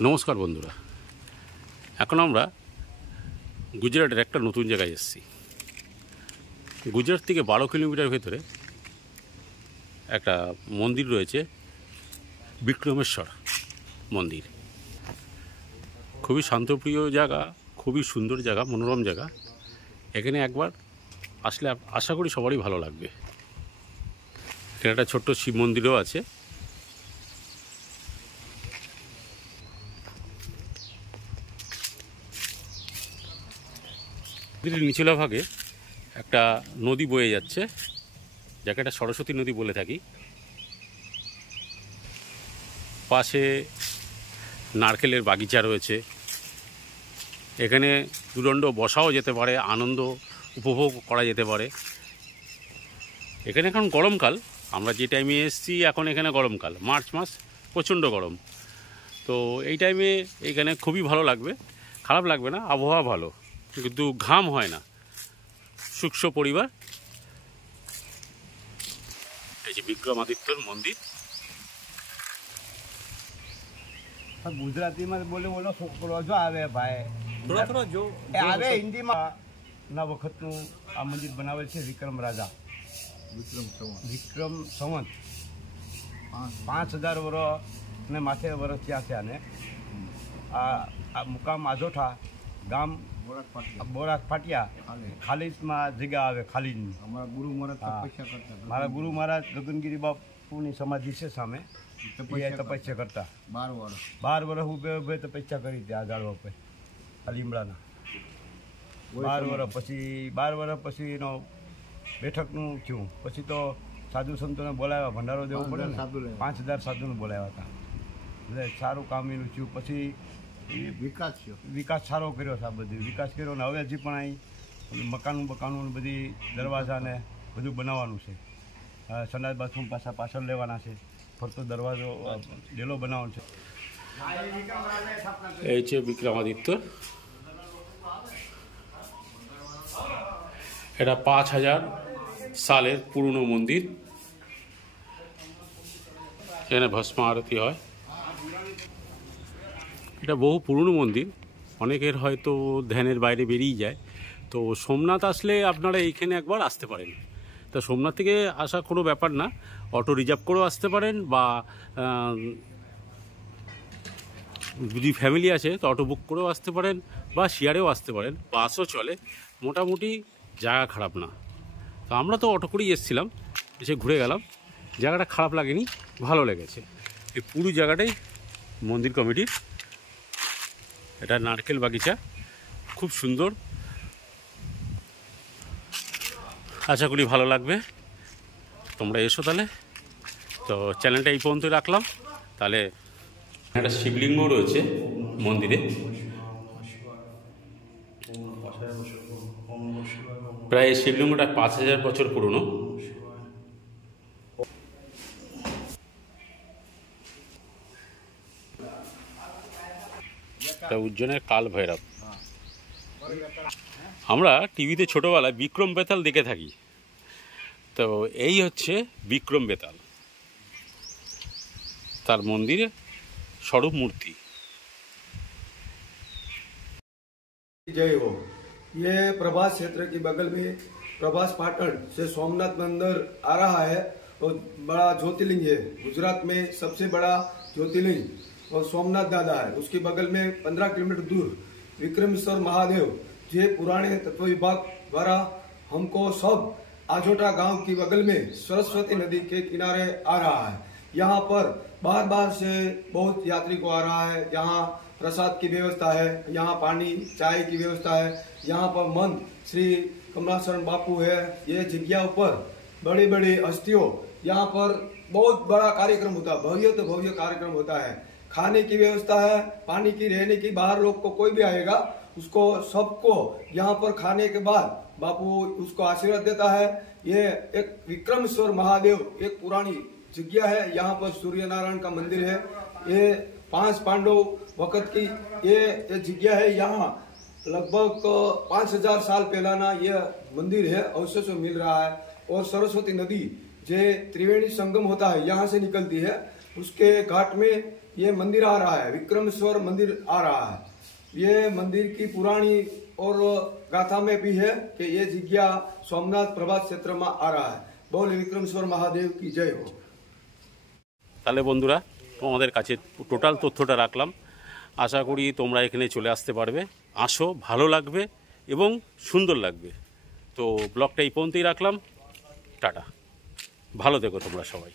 নমস্কার বন্ধুরা, এখন আমরা গুজরাটের একটা নতুন জায়গায় এসেছি। গুজরাট থেকে 12 কিলোমিটার ভেতরে একটা মন্দির রয়েছে, বিক্রমেশ্বর মন্দির। খুবই শান্তপ্রিয় জায়গা, খুবই সুন্দর জায়গা, মনোরম জায়গা। এখানে একবার আসলে আশা করি সবারই ভালো লাগবে। এখানে একটা ছোট্ট শিব মন্দিরও আছে। মন্দিরের নিচলা ভাগে একটা নদী বয়ে যাচ্ছে, যাকে একটা সরস্বতী নদী বলে থাকি। পাশে নারকেলের বাগিচা রয়েছে। এখানে দুদণ্ড বসাও যেতে পারে, আনন্দ উপভোগ করা যেতে পারে। এখানে এখন গরমকাল, আমরা যে টাইমে এসেছি এখন এখানে গরমকাল, মার্চ মাস, প্রচণ্ড গরম। তো এই টাইমে এখানে খুবই ভালো লাগবে, খারাপ লাগবে না, আবহাওয়া ভালো, কিন্তু ঘাম হয় না, শুষ্ক পরিবার। এই যে বিক্রমাদিত্যর মন্দির। गुजराती में बोले बोलो छोकरो जो आवे भाई थोड़ा जो आवे हिंदी में ना वखत नु आ मंदिर बनावेल छे विक्रम राजा विक्रम संवत 5000 वर्ष ने माथे वर्ष थया छे। आने आ मुकाम आजोठा गाम बोराक फाटिया खालीस में जगह आवे। खाली हमारा गुरु महाराज तपस्या करता, मारा गुरु महाराज गगनगिरी बापू नी समाधि छे सामे तपस्या करता। 12 वर्ष उभे तपस्या करी थी आ झाड़वा पे, आ લીમડાના 12 वर्ष પછી એનો બેઠકનું થયું। પછી તો સાધુ સંતોને બોલાવ્યા, ભંડારો દેવો પડે ને, 5000 સાધુને બોલાવ્યા હતા, એટલે સારું કામ એનું થયું। પછી વિકાસ સારો કર્યો છે, આ બધું વિકાસ કર્યો ને હવે હજી પણ અહીં મકાનું બધી દરવાજા ને બધું બનાવવાનું છે। સંડાસ બાથરૂમ પાછળ લેવાના છે, ફરતો દરવાજો ડેલો બનાવવાનો છે। এই যে বিক্রমাদিত্য, এটা 5000 সালের পুরনো মন্দির। এখানে ভস্ম আরতি হয়। এটা বহু পুরনো মন্দির, অনেকের হয়তো ধ্যানের বাইরে বেরিয়ে যায়। তো সোমনাথ আসলে আপনারা এইখানে একবার আসতে পারেন। তো সোমনাথ থেকে আসা কোনো ব্যাপার না, অটো রিজার্ভ করেও আসতে পারেন, বা যদি ফ্যামিলি আছে তো অটো বুক করেও আসতে পারেন, বা শেয়ারেও আসতে পারেন, বাসও চলে। মোটামুটি জায়গা খারাপ না। তো আমরা তো অটো করেই এসেছিলাম, এসে ঘুরে গেলাম, জায়গাটা খারাপ লাগেনি, ভালো লেগেছে। এই পুরো জায়গাটাই মন্দির কমিটির। এটা নারকেল বাগিচা, খুব সুন্দর, আশা করি ভালো লাগবে। তোমরা এসো তাহলে। তো চ্যানেলটা এই পর্যন্ত রাখলাম। তাহলে একটা শিবলিঙ্গ রয়েছে মন্দিরে, প্রায় এই শিবলিঙ্গটা 5000 বছর পুরনো। উজ্জয়নের কাল ভৈরব। আমরা টিভিতে ছোটোবেলায় বিক্রম বেতাল দেখে থাকি। তো এই হচ্ছে বিক্রম বেতাল, তার মন্দিরে স্বরূপ মূর্তি। जय हो। ये प्रभास क्षेत्र के बगल में प्रभास पाटन से सोमनाथ मंदिर आ रहा है और बड़ा ज्योतिर्लिंग है। गुजरात में सबसे बड़ा ज्योतिर्लिंग और सोमनाथ दादा है। उसके बगल में 15 किलोमीटर दूर विक्रमेश्वर महादेव, जे पुराने तत्व विभाग द्वारा हमको सब आजोटा गांव के बगल में सरस्वती नदी के किनारे आ रहा है। यहाँ पर बार बार से बहुत यात्री को आ रहा है। यहाँ प्रसाद की व्यवस्था है, यहाँ पानी चाय की व्यवस्था है। यहाँ पर मंत श्री कमलाशरण बापू है। ये जगह पर बड़ी बड़ी हस्तियों, यहाँ पर बहुत बड़ा कार्यक्रम होता है, भव्य तो भव्य कार्यक्रम होता है। खाने की व्यवस्था है, पानी की, रहने की। बाहर लोग को कोई भी आएगा उसको सबको यहाँ पर खाने के बाद बापू उसको आशीर्वाद देता है। ये एक विक्रमेश्वर महादेव एक पुरानी जगह है। यहाँ पर सूर्य नारायण का मंदिर है। ये 5 पांडव वक्त की ये जगह है। यहाँ लगभग 5000 साल पहलाना यह मंदिर है, अवशेष मिल रहा है। और सरस्वती नदी जो त्रिवेणी संगम होता है यहाँ से निकलती है। उसके घाट में ये मंदिर आ रहा है, विक्रमेश्वर मंदिर आ रहा है। ये मंदिर की पुरानी और गाथा में भी है कि ये जगह सोमनाथ प्रभास क्षेत्र में आ रहा है। बोल विक्रमेश्वर महादेव की जय हो। তাহলে বন্ধুরা তোমাদের কাছে টোটাল তথ্যটা রাখলাম। আশা করি তোমরা এখানে চলে আসতে পারবে, আসো, ভালো লাগবে এবং সুন্দর লাগবে। তো ব্লগটা এই পর্যন্তই রাখলাম, টাটা, ভালো থেকো তোমরা সবাই।